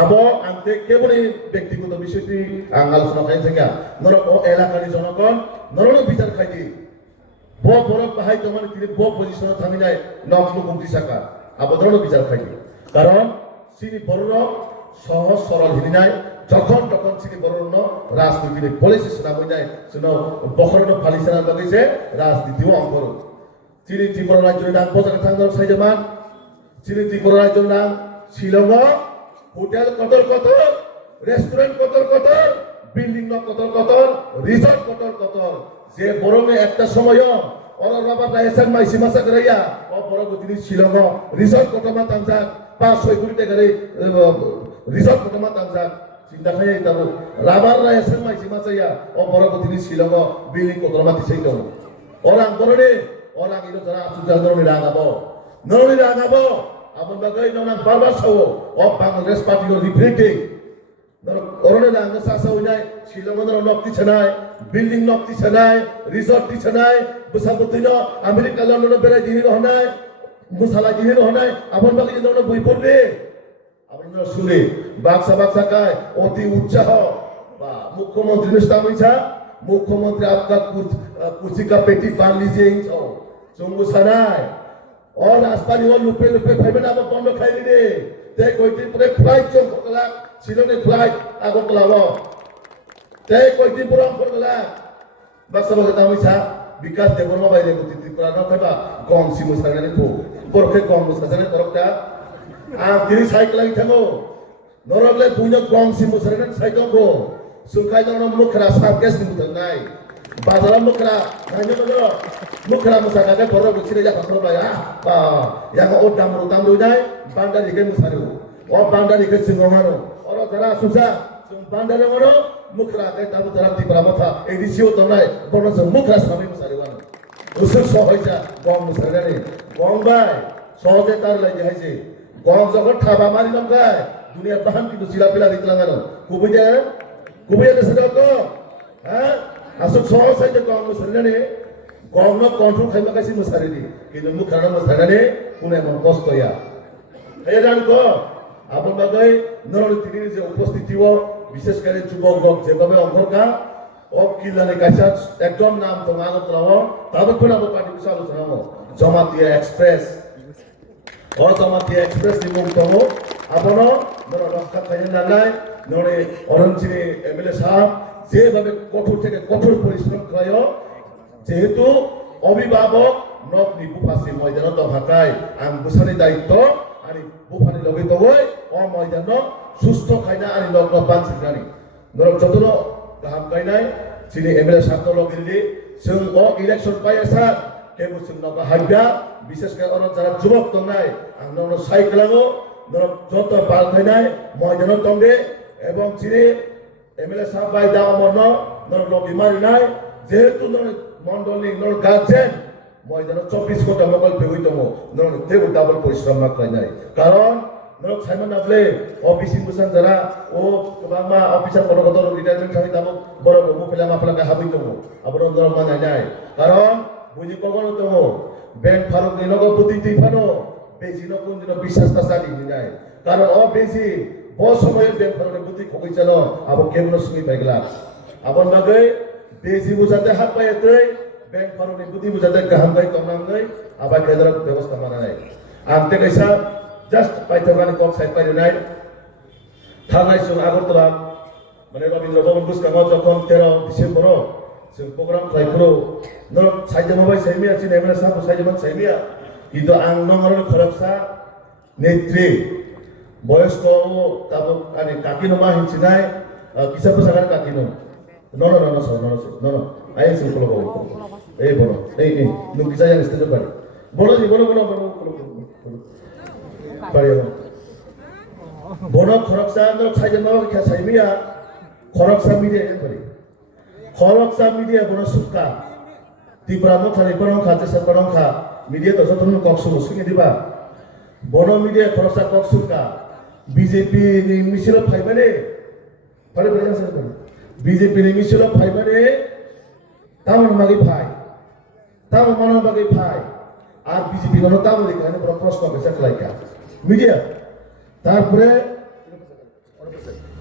আবো আনতে কেবল ব্যক্তিগত বিষয়টি আলোচনা খাই থেকে নর এলাকার জনগণ নরন বিচার খাইতি ব বরফ বাহাই তোমার তিনি ব পজিশন থামি নাই নকলু কুমতি শাখা আবো নরন বিচার খাইতি কারণ চিনি বড় সহজ সরল হিনি নাই যখন তখন চিনি বড় রাজনীতি পলিসি শোনা হয়ে যায় শুনো বখরণ ফালিসানা বাগিছে রাজনীতিও অঙ্কর চিনি ত্রিপুরা রাজ্যের নাম বজাকে থাকবে সাইজমান চিনি ত্রিপুরা রাজ্যের নাম শিলং হোটেল কতর কতর রেস্টুরেন্ট কতর কতর বিল্ডিং কতর কতর রিসর্ট কতর কতর যে বরমে একটা সময় ওরা বাবা রাইসান মাইসি মাসা করাইয়া ও বড় গতিনি শিলং রিসর্ট কত মা তামজাক 500 কোটি টাকা রিসর্ট কত মা তামজাক চিন্তা খাই তাবো রাবার রাইসান মাইসি মাসাইয়া ও বড় গতিনি শিলং বিল্ডিং কত মা দিছেই তো ওরা করনে ওরা কিন্তু যারা আচুজা ধরনের রাগাবো নরনি রাগাবো আপন বাগাই ননা বারবার সহ অফ বাংলাদেশ পার্টির রিফ্লেক্টিং অরনে রাঙ্গ সাসা হইনাই শিলংয়ের নকতি ছানাই বিল্ডিং নকতি ছানাই রিসর্ট তি ছানাই বসাবতিন আমেরিকা লন্ডনে বেড়াই দিহি রহনাই মুসালা দিহি রহনাই আপন বাগাই ননা বই পড়বে আপন শুনে বাক্সা বাক্সা কায় অতি উৎসাহ বা মুখ্যমন্ত্রী নিস্তামিছা मुख्यमंत्री आपका कुर्सी का पेटी बांध लीजिए चुंगू सनाय और आसपानी और लुपे लुपे भाई बहन आप बंद खाई लीजिए ते कोई दिन पूरे फ्लाइट चुंग करला शिलोंग ने फ्लाइट आगो कलावो ते कोई दिन पूरा हम करला बस सब कहता हूँ इच्छा विकास देवर में बाइले को तिती पुराना कहता गॉम सी मुसाने ने को बरखे गॉम मुसाने तरफ क्या आप दिरी साइकिल लगी थे वो नौरगले पुण्य गॉम सी मुसाने ने साइकिल को सुनखाई दोनों मुखरा साफ कैसे निकलता नहीं बाजार मुखरा नहीं तो मुखरा मुसाका के बड़ों को चिरे जा पकड़ो बाया यहाँ का और दामरू जाए बांडा दिखे मुसारे हो और बांडा दिखे सिंगोमानो और जरा सुजा बांडा ले मरो मुखरा के दामू जरा तीपरा मथा एडिसियो तो नहीं बड़ों से मुखरा सामी मुसारे वाला उससे सोहे जा गॉम मुसारे नहीं गॉम बाय सोहे तार लगे है जी गॉम जगह ठाबा मारी लम्बा है दुनिया बहन की तो सिला पिला निकला ना कुबुजे कुबुजे कैसे जाओ हाँ असुख सौ से जो गॉम मुसारे ने गॉम ना कंट्रोल खाई में कैसी मुसारे दी कि जो मुखरा मुसारे ने उन्हें मन कष्ट या ये जान को आप लोग गए नरों तीन से उपस्थिति वो विशेष करे जुबों को जेबाबे अंगों का और किला ने कैसा एकदम नाम तो मांगो तो लाओ तब तो ना वो पार्टी के साथ उतराओ जमातिया एक्सप्रेस और जमातिया एक्सप्रेस निकल तो वो अपनो नरों रास्ता कहीं ना लाए नरों औरंगजेब एमएलए साहब जे बाबे कठोर परिश्रम करायो जेहेतु अभिभावक नक निपुफासी मैदान तो भाकाय आं बुसानि दायित्व आनी बुफानि लगे तो गय अ मैदान सुस्थ खायना आनी लग्न बानसिनानि नरक जतनो गाहाम गायनाय सिनि एमएलए साहब लगे दि जों अ इलेक्शन पायसा केबो जों नगा हायदा विशेष कर अन जारा जुबक दंनाय आं ननो साइकेलागो नरक जत बाल खायनाय मैदान दंदे एवं सिनि एमएलए साहब बाय दा मन नरक लगे मारिनाय जेहेतु नर मंडलनि नर गार्जेन मैदान 24 घंटा मगल फेगुई दङ नर तेबो डाबल परिश्रम खालामनाय कारण नर साइमन नाबले अफिसिं बुसान जारा ओ गोबांमा अफिसार गदगदर रिटायरमेन्ट थाङै दाबो बर गमु फेला माफला हाबै दङ आबो नर मानायनाय कारण बुझि कगनो दङ बेन फारुक नि नगो बुद्धि दैफानो बेजिनो कुनजिनो বিশ্বাস तासालि निनाय कारण अ बेजि ब समय बेन फारुक बुद्धि खगै जानो आबो केमनो सुनि पाइगला आबन बागै बेजि बुझाते हात पायतै बेन फारुकनि बुद्धि बुझाते गाहाम गाय तंनाङै आबा गेदर व्यवस्था मानाय आं ते कैसा जस्ट पाइथगानि कम साइड पाइनाय थांनाय जों आगरतला माने रवीन्द्र भवन बुसकामा जखन 13 डिसेम्बर जों प्रग्राम खालायखौ न साइजमाबाय साइमिया सिन एमएलए साहब साइजमान साइमिया किन्तु आं नंगरनि खरकसा नेत्री बयस्क ताबो आनि काकिनो मा हिनसिनाय किसा पसागार काकिनो No. Ahí se lo coloco. Bueno. No quizá ya esté de par. Bueno. Pariyo. Bueno, खरकसा no साइजमा क्या साइमिया खरकसा मीडिया है परी. खरकसा मीडिया बोनो सुक्का. तिब्रा मो थाले बोनो खाते सब बोनो खा. मीडिया तो सब तुम कॉक्स मुस्किल दिबा. बोनो मीडिया खरकसा कॉक्स सुक्का. बीजेपी नि मिसिलो फाइबने. परे बरिया से परी. बीजेपी ने मिसिलो फाइबने. तामन मागी फाइ. तामन मानो मागी फाइ. আর বিজেপি গণ তামন এখানে বড় প্রশ্ন করেছে লাইকা মিডিয়া তারপরে করতেছেন